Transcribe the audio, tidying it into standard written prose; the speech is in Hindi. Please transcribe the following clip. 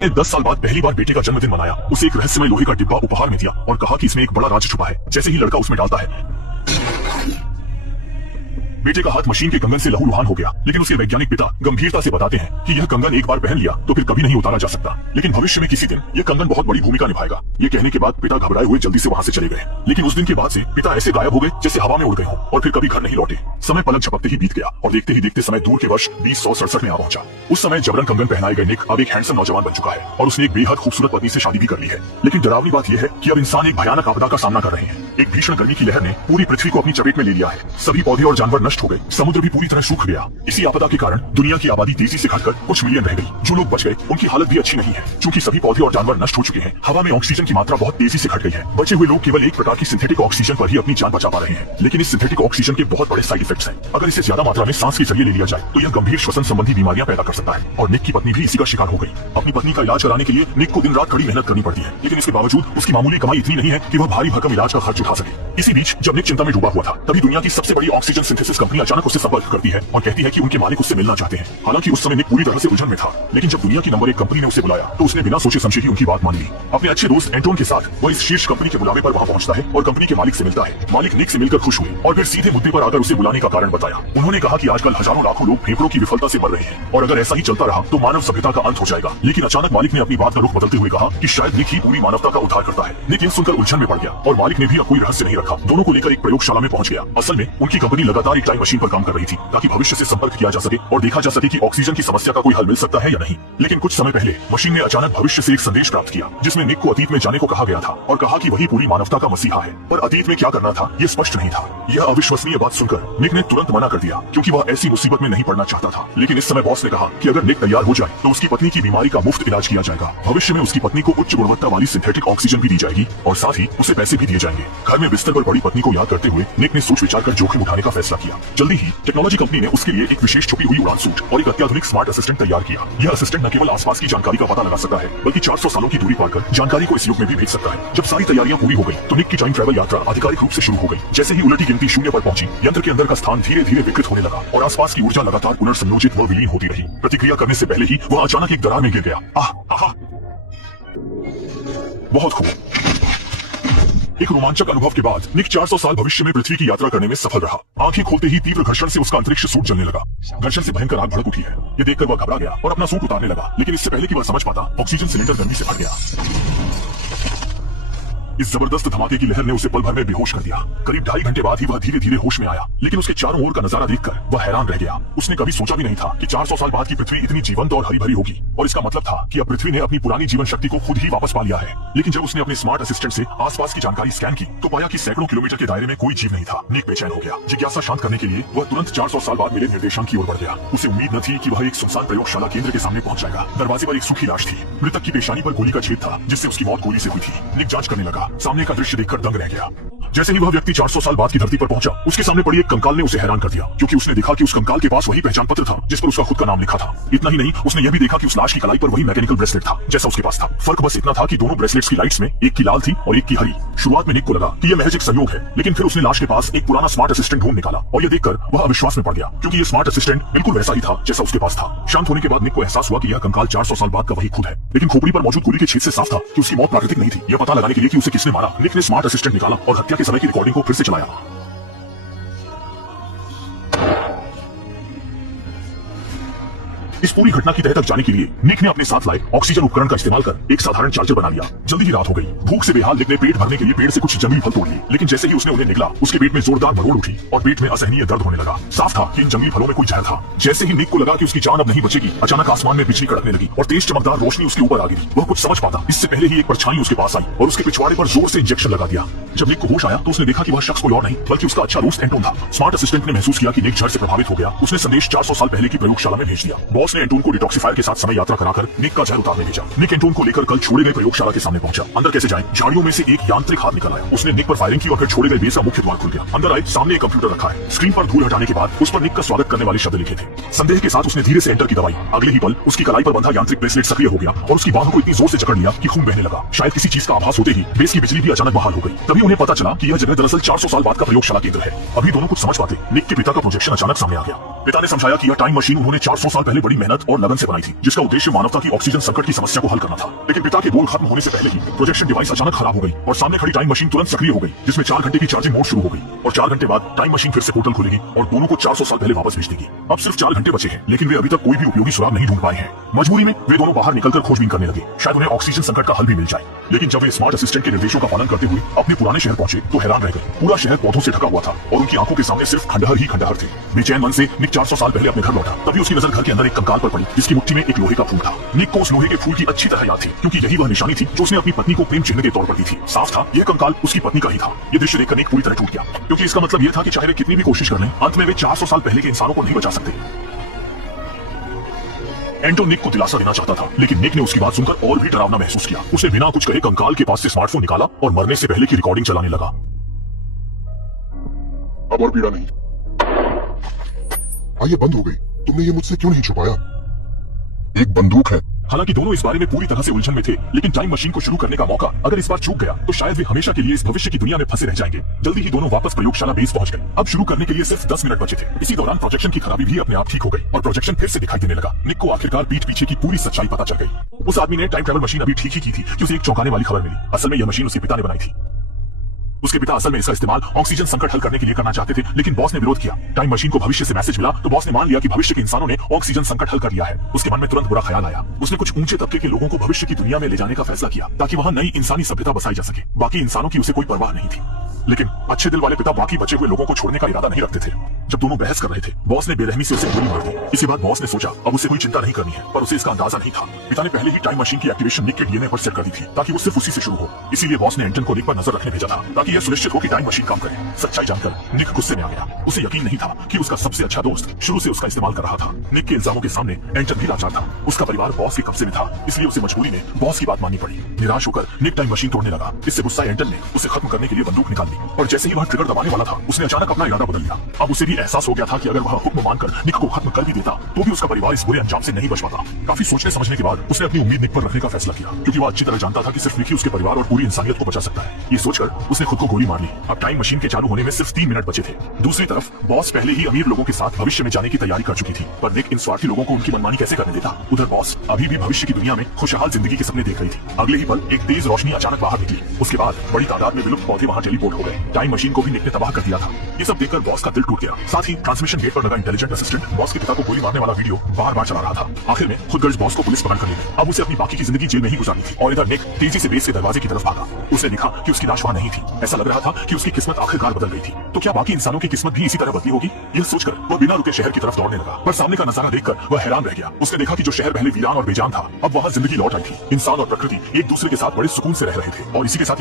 ने 10 साल बाद पहली बार बेटे का जन्मदिन मनाया। उसे एक रहस्यमय लोहे का डिब्बा उपहार में दिया और कहा कि इसमें एक बड़ा राज छुपा है। जैसे ही लड़का उसमें डालता है, बेटे का हाथ मशीन के कंगन से लहूलुहान हो गया। लेकिन उसके वैज्ञानिक पिता गंभीरता से बताते हैं कि यह कंगन एक बार पहन लिया तो फिर कभी नहीं उतारा जा सकता, लेकिन भविष्य में किसी दिन यह कंगन बहुत बड़ी भूमिका निभाएगा। ये कहने के बाद पिता घबराए हुए जल्दी से वहां से चले गए। लेकिन उस दिन के बाद से पिता ऐसे गायब हो गए जैसे हवा में उड़ गए हों और फिर कभी घर नहीं लौटे। समय पलक झपकते ही बीत गया और देखते ही देखते समय दूर के वर्ष 2067 में आ पहुंचा। उस समय जबरन कंगन पहनाए गए निक अब एक हैंडसम नौजवान बन चुका है और उसने एक बेहद खूबसूरत पत्नी से शादी भी कर ली है। लेकिन डरावनी बात यह है कि अब इंसान एक भयानक आपदा का सामना कर रहे हैं। एक भीषण गर्मी की लहर ने पूरी पृथ्वी को अपनी चपेट में ले लिया है। सभी पौधे और जानवर नष्ट हो गए, समुद्र भी पूरी तरह सूख गया। इसी आपदा के कारण दुनिया की आबादी तेजी से घटकर कुछ मिलियन रह गई। जो लोग बच गए उनकी हालत भी अच्छी नहीं है। चूंकि सभी पौधे और जानवर नष्ट हो चुके हैं, हवा में ऑक्सीजन की मात्रा बहुत तेजी से घट गई है। बचे हुए लोग केवल एक प्रकार की सिंथेटिक ऑक्सीजन पर ही अपनी जान बचा पा रहे हैं। लेकिन इस सिंथेटिक ऑक्सीजन के बहुत बड़े साइड इफेक्ट्स हैं। अगर इसे ज्यादा मात्रा में सांस के जरिए ले लिया जाए तो यह गंभीर श्वसन संबंधी बीमारियां पैदा कर सकता है। और निक की पत्नी भी इसी का शिकार हो गई। अपनी पत्नी का इलाज कराने के लिए निक को दिन रात कड़ी मेहनत करनी पड़ती है, लेकिन इसके बावजूद उसकी मामूली कमाई इतनी नहीं है कि वह भारी भरकम इलाज का खर्च उठा सके। इसी बीच जब निक चिंता में डूबा हुआ था, तभी दुनिया की सबसे बड़ी ऑक्सीजन सिंथेसिस कंपनी अचानक उससे संपर्क करती है और कहती है कि उनके मालिक उससे मिलना चाहते हैं। हालांकि उस समय निक पूरी तरह से उलझन में था, लेकिन जब दुनिया की नंबर 1 कंपनी ने उसे बुलाया तो उसने बिना सोचे समझे ही उनकी बात मान ली। अपने अच्छे दोस्त एंटोन के साथ वह इस शीर्ष कंपनी के बुलावे पर वहां पहुंचता है और कंपनी के मालिक से मिलता है। मालिक निक से मिलकर खुश हुए और फिर सीधे मुद्दे पर आकर उसे बुलाने का कारण बताया। उन्होंने कहा कि आजकल हजारों लाखों लोग फेफड़ों की विफलता से मर रहे हैं और अगर ऐसा ही चलता रहा तो मानव सभ्यता का अंत हो जाएगा। लेकिन अचानक मालिक ने अपनी बात का रुख बदलते हुए कहा कि शायद निक ही पूरी मानवता का उद्धार करता है। निक यह सुनकर उलझन में पड़ गया और मालिक ने भी अब कोई रहस्य नहीं रखा। दोनों को लेकर एक प्रयोगशाला में पहुंच गया। असल में उनकी कंपनी लगातार एक टाइम मशीन पर काम कर रही थी ताकि भविष्य से संपर्क किया जा सके और देखा जा सके कि ऑक्सीजन की समस्या का कोई हल मिल सकता है या नहीं। लेकिन कुछ समय पहले मशीन ने अचानक भविष्य से एक संदेश प्राप्त किया जिसमें निक को अतीत में जाने को कहा गया था और कहा कि वही पूरी मानवता का मसीहा है। पर अतीत में क्या करना था ये स्पष्ट नहीं था। यह अविश्वसनीय बात सुनकर निक ने तुरंत मना कर दिया क्योंकि वह ऐसी मुसीबत में नहीं पड़ना चाहता था। लेकिन इस समय बॉस ने कहा कि अगर निक तैयार हो जाए तो उसकी पत्नी की बीमारी का मुफ्त इलाज किया जाएगा। भविष्य में उसकी पत्नी को उच्च गुणवत्ता वाली सिंथेटिक ऑक्सीजन भी दी जाएगी और साथ ही उसे पैसे भी दिए जाएंगे। घर में बिस्तर पर पड़ी पत्नी को याद करते हुए निक ने सोच विचार कर जोखिम उठाने का फैसला किया। जल्दी ही टेक्नोलॉजी कंपनी ने उसके लिए एक विशेष छुपी हुई उड़ान सूट और एक अत्याधुनिक स्मार्ट असिस्टेंट तैयार किया। यह असिस्टेंट न केवल आसपास की जानकारी का पता लगा सकता है बल्कि 400 सालों की दूरी पार कर जानकारी को इस युग में भी भेज सकता है। जब सारी तैयारियां पूरी हो गई तो निक की टाइम ट्रैवल यात्रा आधिकारिक रूप से शुरू हो गई। जैसे ही उलटी गिनती शून्य पर पहुंची, यंत्र के अंदर का स्थान धीरे धीरे विकृत होने लगा और आसपास की ऊर्जा लगातार पुनर्संयोजित व विलीन होती रही। प्रतिक्रिया करने से पहले ही वह अचानक एक दरार में गिर गया। बहुत खूब। एक रोमांचक अनुभव के बाद निक 400 साल भविष्य में पृथ्वी की यात्रा करने में सफल रहा। आंखें खोलते ही तीव्र घर्षण से उसका अंतरिक्ष सूट जलने लगा। घर्षण से भयंकर आग भड़क उठी है। ये देखकर वह घबरा गया और अपना सूट उतारने लगा, लेकिन इससे पहले कि वह समझ पाता, ऑक्सीजन सिलेंडर गर्मी से फट गया। इस जबरदस्त धमाके की लहर ने उसे पल भर में बेहोश कर दिया। करीब 2.5 घंटे बाद ही वह धीरे धीरे होश में आया, लेकिन उसके चारों ओर का नजारा देखकर वह हैरान रह गया। उसने कभी सोचा भी नहीं था कि 400 साल बाद की पृथ्वी इतनी जीवंत और हरी भरी होगी और इसका मतलब था कि अब पृथ्वी ने अपनी पुरानी जीवन शक्ति को खुद ही वापस पा लिया है। लेकिन जब उसने अपने स्मार्ट असिस्टेंट से आसपास की जानकारी स्कैन की तो पाया कि सैकड़ों किलोमीटर के दायरे में कोई जीव नहीं था। निक बेचैन हो गया। जिज्ञासा शांत करने के लिए वह तुरंत 400 साल बाद मिले निर्देशांक की ओर बढ़ गया। उसे उम्मीद न थी कि वह एक सुनसान प्रयोगशाला केंद्र के सामने पहुंच जाएगा। दरवाजे पर एक सूखी लाश थी। मृतक की पेशानी पर गोली का छेद था जिससे उसकी मौत गोली से हुई थी। निक जांच करने लगा। सामने का दृश्य देखकर दंग रह गया। जैसे ही वह व्यक्ति 400 साल बाद की धरती पर पहुंचा, उसके सामने पड़ी एक कंकाल ने उसे हैरान कर दिया, क्योंकि उसने देखा कि उस कंकाल के पास वही पहचान पत्र था जिस पर उसका खुद का नाम लिखा था। इतना ही नहीं, उसने यह भी देखा कि उस लाश की कलाई पर वही मैकेनिकल ब्रेसलेट था जैसा उसके पास था। फर्क बस इतना था कि दोनों ब्रेसलेट्स की लाइट्स में एक की लाल थी और एक की हरी। शुरुआत में निक को लगा कि यह महज एक संयोग है, लेकिन फिर उसने लाश के पास एक पुराना स्मार्ट असिस्टेंट ढूंढ निकाला और यह देखकर वह अविश्वास में पड़ गया, क्योंकि यह स्मार्ट असिस्टेंट बिल्कुल वैसा ही था जैसा उसके पास था। शांत होने के बाद निक को एहसास हुआ कि यह कंकाल 400 साल बाद का वही खुद है, लेकिन खोपड़ी पर मौजूद गोली के छेद से साफ था कि उसकी मौत प्राकृतिक नहीं थी। यह पता लगाने के लिए कि उसे किसने मारा, निक ने स्मार्ट असिस्टेंट निकाला और हत्या के समय की रिकॉर्डिंग को फिर से चलाया। इस पूरी घटना की तह तक जाने के लिए निक ने अपने साथ लाए ऑक्सीजन उपकरण का इस्तेमाल कर एक साधारण चार्जर बना लिया। जल्दी ही रात हो गई। भूख से बेहाल निक ने पेट भरने के लिए पेड़ से कुछ जंगली फल तोड़ लिए, लेकिन जैसे ही उसने उन्हें निगला, उसके पेट में जोरदार मरोड़ उठी और पेट में असहनीय दर्द होने लगा। साफ था कि इन जंगली फलों में कोई जहर था। जैसे ही निक को लगा कि उसकी जान अब नहीं बचेगी, अचानक आसमान में बिजली कड़कने लगी और तेज चमकदार रोशनी उसके ऊपर आ गिरी। वह कुछ समझ पाता इससे पहले ही एक परछाई उसके पास आई और उसके पिछवाड़े पर जोर से इंजेक्शन लगा दिया। जब निक को होश आया तो उसने देखा कि वह शख्स कोई और नहीं बल्कि उसका अच्छा दोस्त एंटोन था। स्मार्ट असिस्टेंट ने महसूस किया कि निक जहर से प्रभावित हो गया। उसने संदेश 400 साल पहले की प्रयोगशाला में भेज दिया। बॉस ने एंटोन को डिटॉक्सिफायर के साथ समय यात्रा कराकर निक का जहर उतारने भेजा। निक एंटोन को लेकर कल छोड़े गए प्रयोगशाला के सामने पहुंचा। अंदर कैसे जाए? झाड़ियों में से एक यांत्रिक हाथ निकल आया। उसने निक पर फायरिंग की और फिर छोड़े गए बेस का मुख्य द्वार खुल गया। अंदर आए, सामने एक कंप्यूटर रखा है। स्क्रीन पर धूल हटाने के बाद उस पर निक का स्वागत करने वाले शब्द लिखे थे। संदेह के साथ उसने धीरे से एंटर की दबाई। अगले ही पल उसकी कलाई पर बंधा यांत्रिक ब्रेसलेट सक्रिय हो गया और उसकी बाहों को इतनी जोर से जकड़ लिया कि खून बहने लगा। शायद किसी चीज का आभास होते ही बेस की बिजली भी अचानक बहाल हो गई। तभी उन्हें पता चला कि यह जगह दरअसल 400 साल बाद का प्रयोगशाला केंद्र है। अभी दोनों कुछ समझ पाते, निक के पिता का प्रोजेक्शन अचानक सामने आ गया। पिता ने समझाया कि यह टाइम मशीन उन्होंने 400 साल पहले बड़ी मेहनत और लगन से बनाई थी, जिसका उद्देश्य मानवता की ऑक्सीजन संकट की समस्या को हल करना था। लेकिन पिता के बोल खत्म होने से पहले ही प्रोजेक्शन डिवाइस अचानक खराब हो गई और सामने खड़ी टाइम मशीन तुरंत सक्रिय हो गई, जिसमें 4 घंटे की चार्जिंग मोड शुरू हो गई और 4 घंटे बाद टाइम मशीन फिर से पोर्टल खुलेगी और दोनों को 400 साल पहले वापस भेज देगी। अब सिर्फ 4 घंटे बचे हैं, लेकिन वे अभी तक कोई भी उपयोगी सुराग नहीं ढूंढ पाए हैं। मजबूरी में वे दोनों बाहर निकलकर खोजबीन करने लगे, शायद उन्हें ऑक्सीजन संकट का हल भी मिल जाए। लेकिन जब वे स्मार्ट असिस्टेंट के निर्देशों का पालन करते हुए अपने पुराने शहर पहुंचे तो हैरान रह गए। पूरा शहर पौधों से ढका हुआ था और उनकी आंखों के सामने सिर्फ खंडहर ही खंडहर थे। बेचैन मन से निक 400 साल पहले अपने घर लौटा। तभी उसकी नजर घर के अंदर एक कंकाल पर पड़ी, जिसकी मुट्ठी में एक लोहे का फूल था। निक को उस लोहे के फूल की अच्छी तरह याद थी, क्योंकि यही वह निशानी थी जो उसने अपनी पत्नी को प्रेम चिन्ह के तौर पर दी थी। साफ था, यह कंकाल उसकी पत्नी का ही था। यह दृश्य देखकर निक पूरी तरह टूट गया, क्योंकि इसका मतलब यह था कि चाहे वे कितनी भी कोशिश कर लें, अंत में वे 400 साल पहले के इंसानों को नहीं बचा सकते। एंटो निक को दिलासा देना चाहता था, लेकिन निक ने उसकी बात सुनकर और भी डरावना महसूस किया। उसने बिना कुछ कहे कंकाल के पास से स्मार्टफोन निकाला और मरने से पहले की रिकॉर्डिंग चलाने लगा। अब और पीड़ा नहीं, ये बंद हो गई। तुमने ये मुझसे क्यों नहीं छुपाया? एक बंदूक है। हालांकि दोनों इस बारे में पूरी तरह से उलझन में थे, लेकिन टाइम मशीन को शुरू करने का मौका अगर इस बार चूक गया तो शायद वे हमेशा के लिए इस भविष्य की दुनिया में फंसे रह जाएंगे। जल्दी ही दोनों वापस प्रयोगशाला बेस पहुंच गए। अब शुरू करने के लिए सिर्फ 10 मिनट बचे थे। इसी दौरान प्रोजेक्शन की खराबी भी अपने आप ठीक हो गई और प्रोजेक्शन फिर से दिखाई देने लगा। निक को आखिरकार पीठ पीछे की पूरी सच्चाई पता चल गई। उस आदमी ने टाइम ट्रैवल मशीन अभी ठीक ही की थी कि उसे एक चौंकाने वाली खबर मिली। असल में यह मशीन उसके पिता ने बनाई थी। उसके पिता असल में इसका इस्तेमाल ऑक्सीजन संकट हल करने के लिए करना चाहते थे, लेकिन बॉस ने विरोध किया। टाइम मशीन को भविष्य से मैसेज मिला तो बॉस ने मान लिया कि भविष्य के इंसानों ने ऑक्सीजन संकट हल कर लिया है। उसके मन में तुरंत बुरा ख्याल आया। उसने कुछ ऊंचे तबके के लोगों को भविष्य की दुनिया में ले जाने का फैसला किया, ताकि वहां नई इंसानी सभ्यता बसाई जा सके। बाकी इंसानों की उसे कोई परवाह नहीं थी। लेकिन अच्छे दिल वाले पिता बाकी बचे हुए लोगों को छोड़ने का इरादा नहीं रखते थे। जब दोनों बहस कर रहे थे, बॉस ने बेरहमी से उसे गोली मार दी। इसके बाद बॉस ने सोचा अब उसे कोई चिंता नहीं करनी है, पर उसे इसका अंदाजा नहीं था। पिता ने पहले ही टाइम मशीन की एक्टिवेशन निक के डीएनए पर सेट कर दी थी, ताकि वो सिर्फ उसी से शुरू हो। इसीलिए बॉस ने एंटन को निक पर नजर रखने भेजा था, ताकि यह सुनिश्चित हो कि टाइम मशीन काम करे। सच्चाई जानकर निक गुस्से में आ गया। उसे यकीन नहीं था कि उसका सबसे अच्छा दोस्त शुरू से उसका इस्तेमाल कर रहा था। निक के इल्जामों के सामने एंटन भी लाचार था। उसका परिवार बॉस के कब्जे में था, इसलिए उसे मजबूरी में बॉस की बात माननी पड़ी। निराश होकर निक टाइम मशीन तोड़ने लगा। इससे गुस्सा एंटन ने उसे खत्म करने के लिए बंदूक निकाल दी और जैसे ही वह ट्रिगर दबाने वाला था, उसने अचानक अपना इरादा बदल लिया। अब उसे भी एहसास हो गया था कि अगर वह हुक्म मानकर निक को खत्म कर भी देता तो भी उसका परिवार इस बुरे अंजाम से नहीं बच पाता। काफी सोचने समझने के बाद उसने अपनी उम्मीद निक पर रखने का फैसला किया, क्योंकि वह अच्छी तरह जानता था कि सिर्फ निक ही उसके परिवार और पूरी इंसानियत को बचा सकता है। ये सोचकर उसने खुद को गोली मार ली। अब टाइम मशीन के चालू होने में सिर्फ 3 मिनट बचे थे। दूसरी तरफ बॉस पहले ही अमीर लोगों के साथ भविष्य में जाने की तैयारी कर चुकी थी, पर निक इन स्वार्थी लोगों को उनकी मनमानी कैसे करने देता। उधर बॉस अभी भी भविष्य की दुनिया में खुशहाल जिंदगी के सपने देख रही थी। अगले ही पल एक तेज रोशनी अचानक बाहर निकली। उसके बाद बड़ी तादाद में विलुप्त पौधे वहां टेलीपोर्ट हो गए। टाइम मशीन को भी निक ने तबाह कर दिया था। ये सब देखकर बॉस का दिल टूट गया। साथ ही ट्रांसमिशन गेट पर लगा इंटेलिजेंट असिस्टेंट बॉस के पिता को गोली मारने वाला वीडियो बार-बार चला रहा था। आखिर में खुदगर्ज बॉस को पुलिस पकड़ कर ले गई। अब उसे अपनी बाकी की जिंदगी जेल में ही गुजारनी थी। और इधर निक तेजी से बेस के दरवाजे की तरफ भागा। उसने देखा कि उसकी लाश वहां नहीं थी। ऐसा लग रहा था कि उसकी किस्मत आखिरकार बदल गई थी। तो क्या बाकी इंसानों की किस्मत भी इसी तरह बदली होगी? यह सोचकर वह बिना रुके शहर की तरफ दौड़ने लगा, पर सामने का नजारा देखकर वह हैरान रह गया। उसने देखा कि जो शहर पहले वीरान और बेजान था, अब वहां जिंदगी लौट आई थी। इंसान और प्रकृति एक दूसरे के साथ बड़े सुकून से रह रहे थे और इसी के साथ